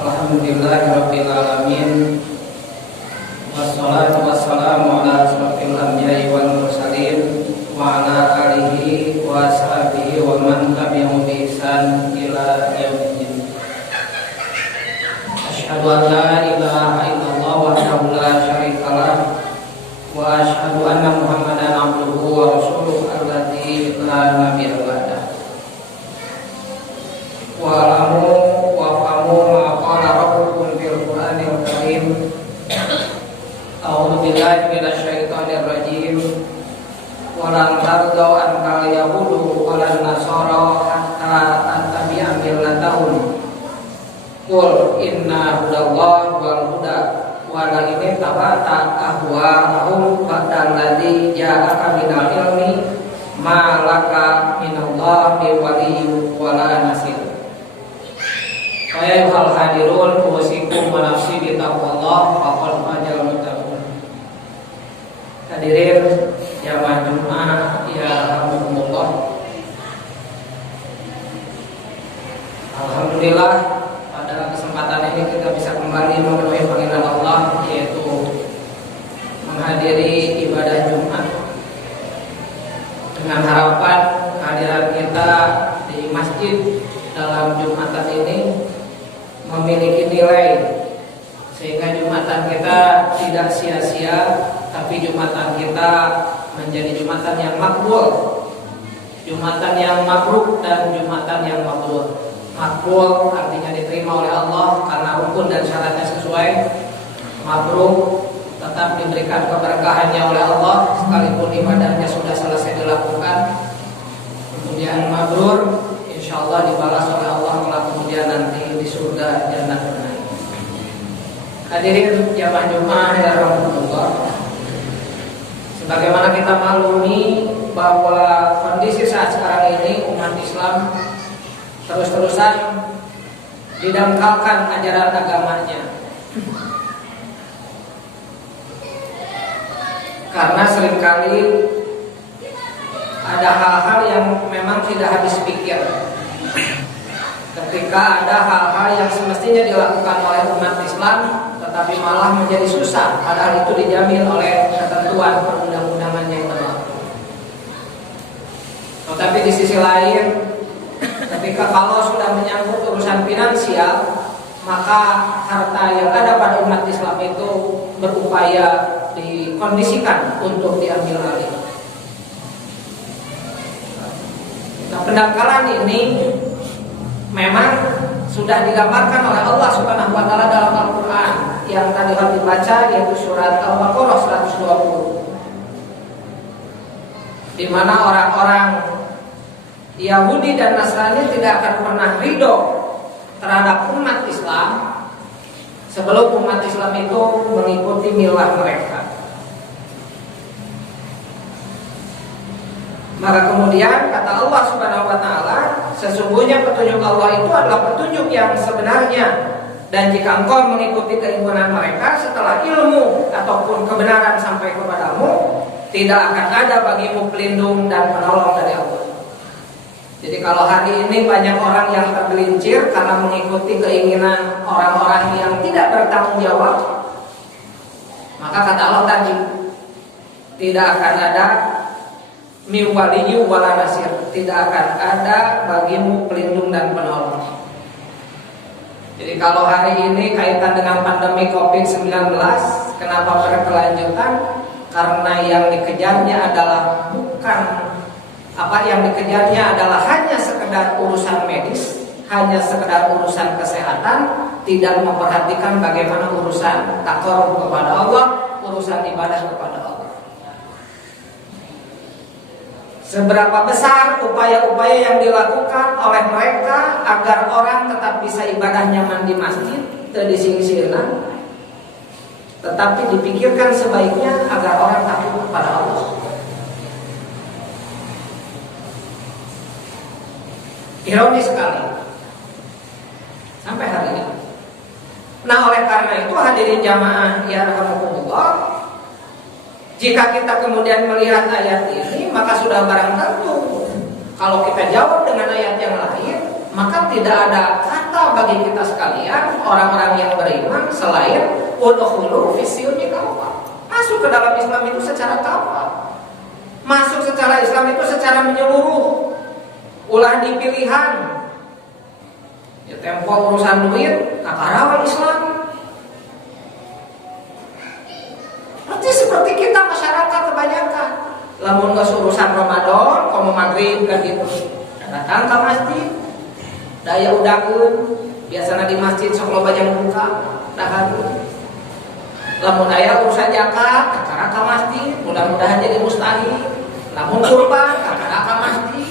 Alhamdulillahirabbil alamin. Wassalatu wassalamu ala asyrofil anbiya'i wal mursalin wa ala alihi wa sahbihi wa man tabi'ahum bi ihsan ila yaumiddin. Asyhadu an la ilaha illallah wahdahu la syarikalah wa asyhadu anna Muhammadan abduhu wa rasuluhu alladzi la nabiyya ba'dah. Wa alamu wa fahamu ma qala rabbukum fil Qur'anil Karim. A'udzu billahi minasy syaithanir rajim. Wa lan tardau ankal yahudu wa lan nasara hatta tattabi'a millatahum. Qul inna hudallahi wal huda wa la in tabata ahwa'ahum fa'alladzi ja'aka minal ilmi ma laka minallahi waliyyin wa la nasir. Ayuhal hadirun usikum wa nafsi bitaqwallah faqad fajal muttaqun. Hadirin jamaah Jumat ya rahmatullah. Alhamdulillah pada kesempatan ini kita bisa kembali memenuhi panggilan Allah, yaitu menghadiri ibadah Jumat dengan harapan kehadiran kita di masjid dalam Jumatan ini memiliki nilai sehingga Jumatan kita tidak sia-sia, tapi Jumatan kita menjadi Jumatan yang makbul, Jumatan yang mabrur dan Jumatan yang makbul. Makbul artinya diterima oleh Allah karena rukun dan syaratnya sesuai. Mabrur tetap diberikan keberkahannya oleh Allah sekalipun ibadahnya sudah selesai dilakukan. Kemudian mabrur insyaallah dibalas oleh Allah kelak kemudian nanti di surga Jannatul Na'im. Hadirin jamaah Jumat ya rahmatullah. Sebagaimana kita maklumi bahwa kondisi saat sekarang ini umat Islam terus-terusan didangkalkan ajaran agamanya. Karena seringkali ada hal-hal yang memang tidak habis pikir. Ketika ada hal-hal yang semestinya dilakukan oleh umat Islam tetapi malah menjadi susah, padahal itu dijamin oleh ketentuan perundang-undangan yang berlaku. Tetapi di sisi lain, ketika kalau sudah menyangkut urusan finansial, maka harta yang ada pada umat Islam itu berupaya dikondisikan untuk diambil alih. Nah, pendangkalan ini memang sudah digambarkan oleh Allah Subhanahu wa taala dalam Al-Qur'an yang tadi harus dibaca, yaitu surat Al-Baqarah 120. Di mana orang-orang Yahudi dan Nasrani tidak akan pernah ridho terhadap umat Islam sebelum umat Islam itu mengikuti milah mereka. Maka kemudian kata Allah Subhanahu wa taala, sesungguhnya petunjuk Allah itu adalah petunjuk yang sebenarnya, dan jika engkau mengikuti keinginan mereka setelah ilmu ataupun kebenaran sampai kepadamu, tidak akan ada bagimu pelindung dan penolong dari Allah. Jadi kalau hari ini banyak orang yang tergelincir karena mengikuti keinginan orang-orang yang tidak bertanggung jawab, maka kata Allah tadi, tidak akan ada min waliyyu wala nasir, tidak akan ada bagimu pelindung dan penolong. Jadi kalau hari ini kaitan dengan pandemi COVID-19, kenapa berkelanjutan? Karena yang dikejarnya adalah dikejarnya adalah hanya sekedar urusan medis, hanya sekedar urusan kesehatan, tidak memperhatikan bagaimana urusan taqarrub kepada Allah, urusan ibadah kepada Allah. Seberapa besar upaya-upaya yang dilakukan oleh mereka agar orang tetap bisa ibadah nyaman di masjid, dising-singan, tetapi dipikirkan sebaiknya agar orang takut kepada Allah. Ironis sekali sampai hari ini. Nah, oleh karena itu hadirin jamaah ya rahmatullah, jika kita kemudian melihat ayat ini, maka sudah barang tentu kalau kita jawab dengan ayat yang lain, maka tidak ada kata bagi bagi kita sekalian orang-orang yang beriman selain udkhulu fis-silmi kafah. Masuk ke dalam Islam itu secara kafah. Masuk secara Islam itu secara menyeluruh. Ulah dipilihan. Ya tempo urusan duit, kakarawan Islam. Seperti kita masyarakat kebanyakan. Lamun geus urusan Ramadan, komo maghrib kan gitu. Datang ke masjid. Daya udakeun, biasana di masjid sok loba jam buka, dahar. Lamun aya urusan zakat, kakara ka masjid, mudah-mudahan jadi mustahil. Lamun kurban, kakara ka masjid.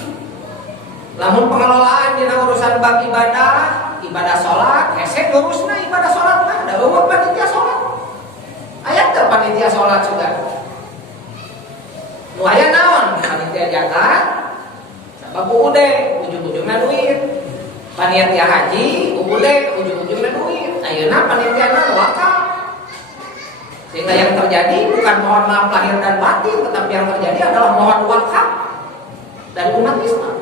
Lamun pengelolaan dina urusan bab ibadah salat, hese ngurusna ibadah salat mah, da eueuh panitia salat. Aya teh panitia salat juga. Nu aya naon? Panitia zakat, sabab ude, ujung-ujungna duit. Panitia haji, ude, ujung-ujungna duit. Ayeuna panitiana wakaf. Sehingga yang terjadi bukan mohon maaf lahir dan batin, tetapi yang terjadi adalah mohon wakaf dari umat Islam.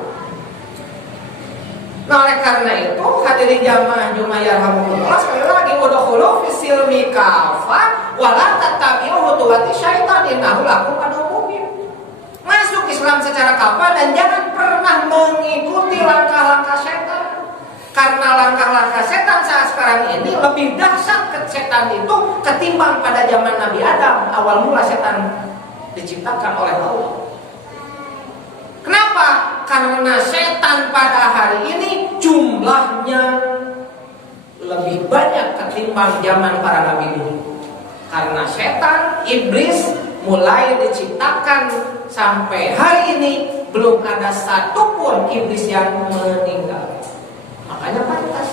Nah, oleh karena itu hadirin jamaah Jumat yarhamukumullah, sekali lagi udkhulu fis-silmi kafah wa la tattabi'u khutuwati syaitan innahu lakum aduwwun mubin. Masuk Islam secara kafah dan jangan pernah mengikuti langkah-langkah setan. Karena langkah-langkah setan saat sekarang ini lebih dahsyat ke setan itu ketimbang pada zaman Nabi Adam. Awal mula setan diciptakan oleh Allah. Kenapa? Karena setan pada hari ini jumlahnya lebih banyak ketimbang zaman para nabi dulu. Karena setan, iblis mulai diciptakan sampai hari ini belum ada satupun iblis yang meninggal. Makanya pantas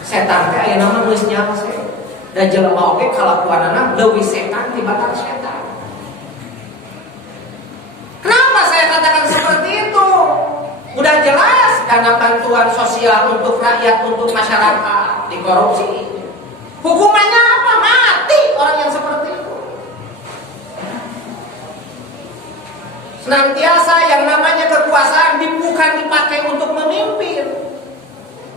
setan teh aya nama geus nyangse. Dan jelema oge kalakuanana leuwih setan tibatan setan. Kenapa saya katakan seperti itu? Udah jelas dana bantuan sosial untuk rakyat, untuk masyarakat dikorupsi. Hukumannya apa? Mati orang yang seperti itu. Senantiasa yang namanya kekuasaan bukan dipakai untuk memimpin.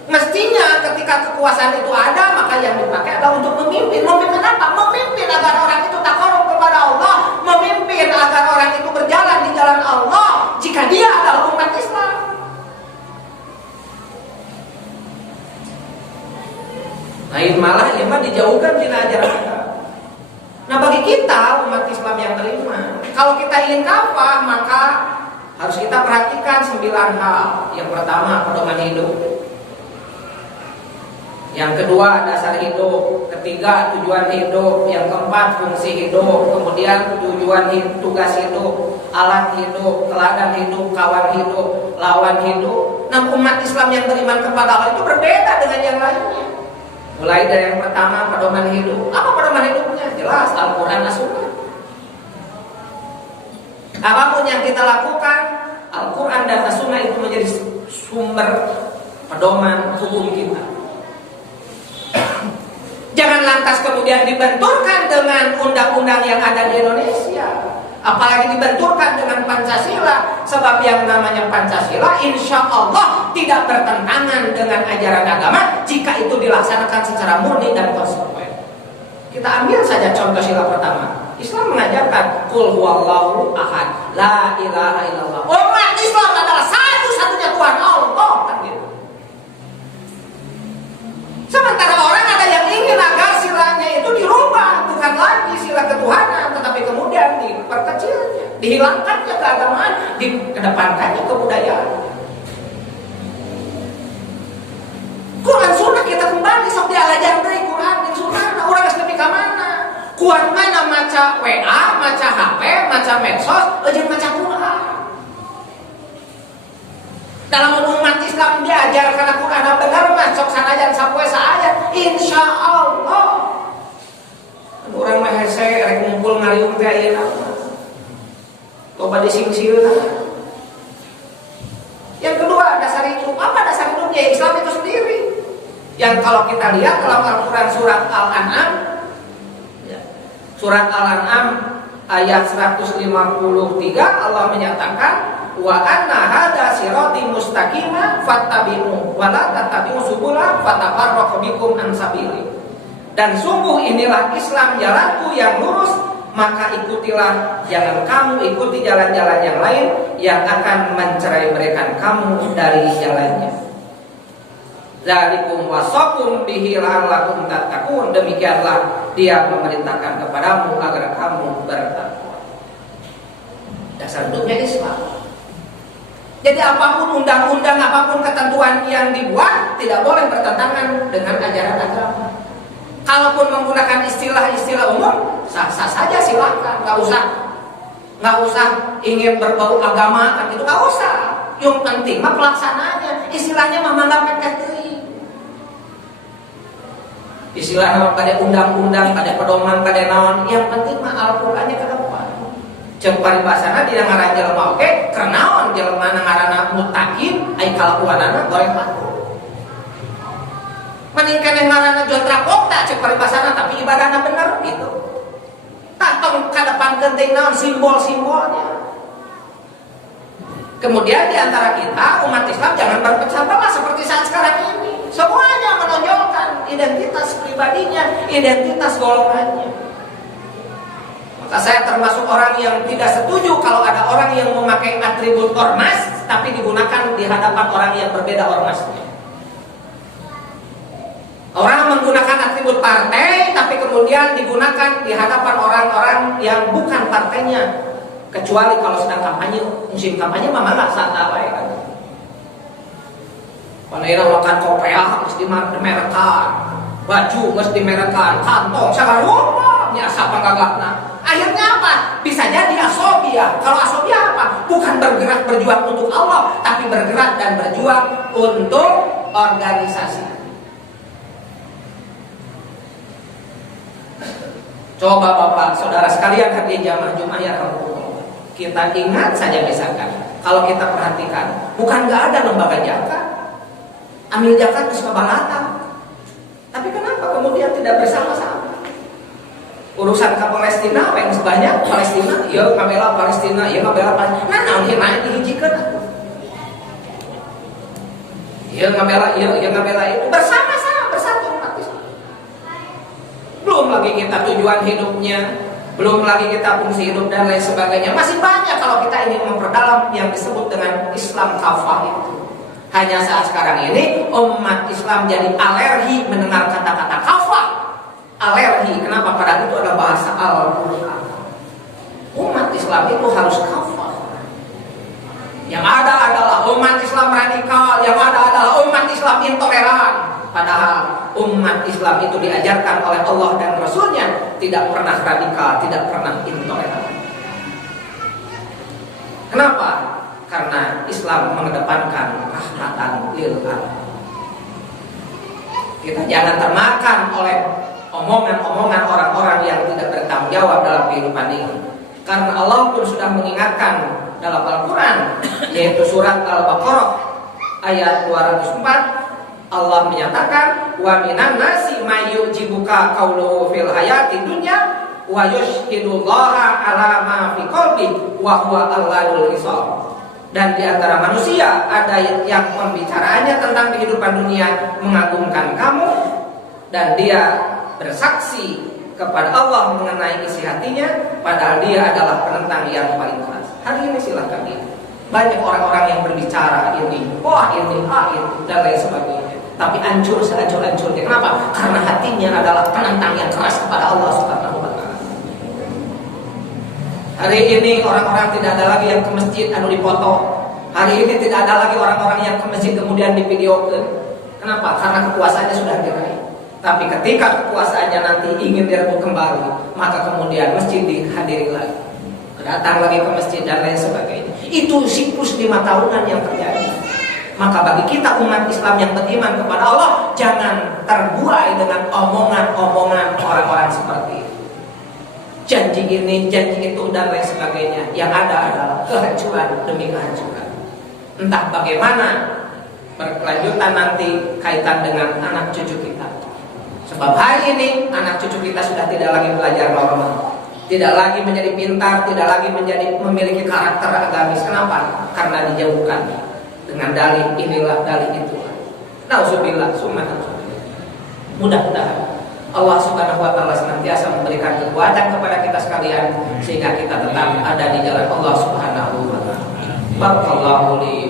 Mestinya ketika kekuasaan itu ada, maka yang dipakai adalah untuk memimpin. Memimpin apa? Memimpin agar orang itu takarub kepada Allah, memimpin agar orang itu berjalan di jalan Allah jika dia adalah umat Islam. Lain malah iman dijauhkan dari ajaran kita. Nah, bagi kita umat Islam yang beriman, kalau kita ingin kafah, maka harus kita perhatikan 9 hal. Yang pertama, pedoman hidup. Yang kedua, dasar hidup. Ketiga, tujuan hidup. Yang keempat, fungsi hidup. Kemudian tujuan hidup, tugas hidup, alat hidup, teladan hidup, kawan hidup, lawan hidup. Nah, umat Islam yang beriman kepada Allah itu berbeda dengan yang lainnya. Mulai dari yang pertama, pedoman hidup. Apa pedoman hidupnya? Jelas, Al-Quran dan Sunnah. Apapun yang kita lakukan, Al-Quran dan Sunnah itu menjadi sumber pedoman hukum kita. Jangan lantas kemudian dibenturkan dengan undang-undang yang ada di Indonesia, apalagi dibenturkan dengan Pancasila. Sebab yang namanya Pancasila insya Allah tidak bertentangan dengan ajaran agama jika itu dilaksanakan secara murni dan konsekuen. Kita ambil saja contoh sila pertama. Islam mengajarkan qul huwallahu ahad, la ilaha illallah. Umat Islam adalah satu-satunya Tuhan, Allah, kan gitu. Sementara orang ada yang ingin agar silanya itu dirubah, bukan lagi sila ketuhanan, tetapi kemudian diperkecilnya, dihilangkannya keagamaan, dikedepankannya kebudayaan. Quran Sunnah kita kembali sok dialajan deui Quran jeung Sunnah, urang geus nepi ka mana? Kuat mana maca WA, maca HP, maca medsos, jeung maca Quran. Dalam umat Islam diajar karena Quran benar mah sok sanajan sapoe saayat insya Allah. Urang mah hese rek ngumpul ngaliung teh ayeuna. Loba dising-singkeun. Yang kedua, dasar hidup. Apa dasar hidupnya? Islam itu sendiri. Yang kalau kita lihat dalam Al-Quran surat Al-An'am, surat Al-An'am ayat 153, Allah menyatakan wa anna hadza sirati mustaqima fattabi'u wa la tattabi'u subula fatafarraqu bikum an sabili. Dan sungguh inilah Islam, jalanku yang lurus, maka ikutilah, jangan kamu ikuti jalan-jalan yang lain yang akan mencerai-beraikan kamu dari jalannya. Dzalikum wasaqum bihi la'allakum tattaqun. Demikianlah dia memerintahkan kepadamu agar kamu bertakwa. Dasar hidupnya Islam. Jadi apapun undang-undang, apapun ketentuan yang dibuat tidak boleh bertentangan dengan ajaran agama. Kalaupun menggunakan istilah-istilah umum, sah-sah saja, silakan, nggak usah ingin berbau agama kan itu, nggak usah. Yang penting mah pelaksanaannya. Istilahnya mah mangga pekeh. Istilah pada undang-undang, pada pedoman, pada naon, yang penting mah Al-Qur'annya ke depan. Cek paribasana dina ngaran jelema oge, kenaon jelema ngaranna mutakin, ai kalakuanana goreng batu. Maningkan yang ngaranna jontra kota cek paribasana tapi ibadahna bener gitu. Tatong ka depan genteng naon simbol-simbolnya. Kemudian di antara kita umat Islam jangan berpecah belah seperti saat sekarang ini. Semuanya menonjolkan identitas pribadinya, identitas golongannya. Maka saya termasuk orang yang tidak setuju kalau ada orang yang memakai atribut ormas tapi digunakan di hadapan orang yang berbeda ormasnya. Orang menggunakan atribut partai tapi kemudian digunakan di hadapan orang-orang yang bukan partainya. Kecuali kalau sedang kampanye, musim kampanye mah malah saat apa ya kan. Panera makan kopiah mesti dimerekan, baju mesti dimerekan, kantong sagaruma nya asa panggagahna. Akhirnya apa? Bisa jadi asobia. Kalau asobia apa? Bukan bergerak berjuang untuk Allah, tapi bergerak dan berjuang untuk organisasi. Coba Bapak, Saudara sekalian hadirin jamaah Jumat ya Allah. Kita ingat saja misalkan, kalau kita perhatikan, bukan nggak ada lembaga zakat, ambil zakat ke Sebalata. Tapi kenapa kemudian tidak bersama-sama? Urusan ke Palestina, yang sebanyak Palestina, ya ngabela Palestina, ya ngabela Palestina. Nah, naon hina dihijikeun. Ya ngabela, ya ngabela itu bersama-sama bersatu umat Islam. Belum lagi kita tujuan hidupnya, belum lagi kita fungsi hidup dan lain sebagainya. Masih banyak kalau kita ingin memperdalam yang disebut dengan Islam kafah itu. Hanya saat sekarang ini umat Islam jadi alergi mendengar kata-kata kafah. Alergi, kenapa? Padahal itu adalah bahasa Al-Quran. Umat Islam itu harus kafah. Yang ada adalah umat Islam radikal, yang ada adalah umat Islam intoleran. Padahal umat Islam itu diajarkan oleh Allah dan Rasulnya tidak pernah radikal, tidak pernah intoleran. Kenapa? Karena Islam mengedepankan rahmatan lil alamin. Kita jangan termakan oleh omongan-omongan orang-orang yang tidak bertanggung jawab dalam kehidupan ini. Karena Allah pun sudah mengingatkan dalam Al-Quran, yaitu surat Al-Baqarah ayat 204. Allah menyatakan, wa minan nasi may yu'jibuka qawluhu fil hayati dunya wa yushhidullaha ala ma fi qalbi wa huwa Allahul hisab. Dan di antara manusia ada yang pembicaraannya tentang kehidupan dunia mengagumkan kamu, dan dia bersaksi kepada Allah mengenai isi hatinya, padahal dia adalah penentang yang paling keras. Hari ini silahkan lihat, banyak orang-orang yang berbicara ini, wah ini, dan lain sebagainya, tapi hancur sehancur-hancurnya. Kenapa? Karena hatinya adalah penentang yang keras kepada Allah Subhanahu wa Ta'ala. Hari ini orang-orang tidak ada lagi yang ke masjid anu dipoto. Hari ini tidak ada lagi orang-orang yang ke masjid kemudian divideokan. Kenapa? Karena kekuasaannya sudah diraih. Tapi ketika kekuasaannya nanti ingin direbut kembali, maka kemudian masjid dihadiri lagi, datang lagi ke masjid dan lain sebagainya. Itu siklus 5 tahunan yang terjadi. Maka bagi kita umat Islam yang beriman kepada Allah, jangan terbuai dengan omongan-omongan orang-orang seperti itu. Janji ini, janji itu, dan lain sebagainya. Yang ada adalah kehancuran demi kehancuran. Entah bagaimana berkelanjutan nanti kaitan dengan anak cucu kita. Sebab hari ini anak cucu kita sudah tidak lagi belajar normal. tidak lagi menjadi pintar, tidak lagi memiliki karakter agamis. Kenapa? Karena dijauhkan dengan dalih inilah, dalih itulah. Nauzubillah, summa nauzubillah. Mudah-mudahan Allah Subhanahu wa taala senantiasa memberikan kekuatan kepada kita sekalian sehingga kita tetap ada di jalan Allah Subhanahu wa taala. Barakallahu li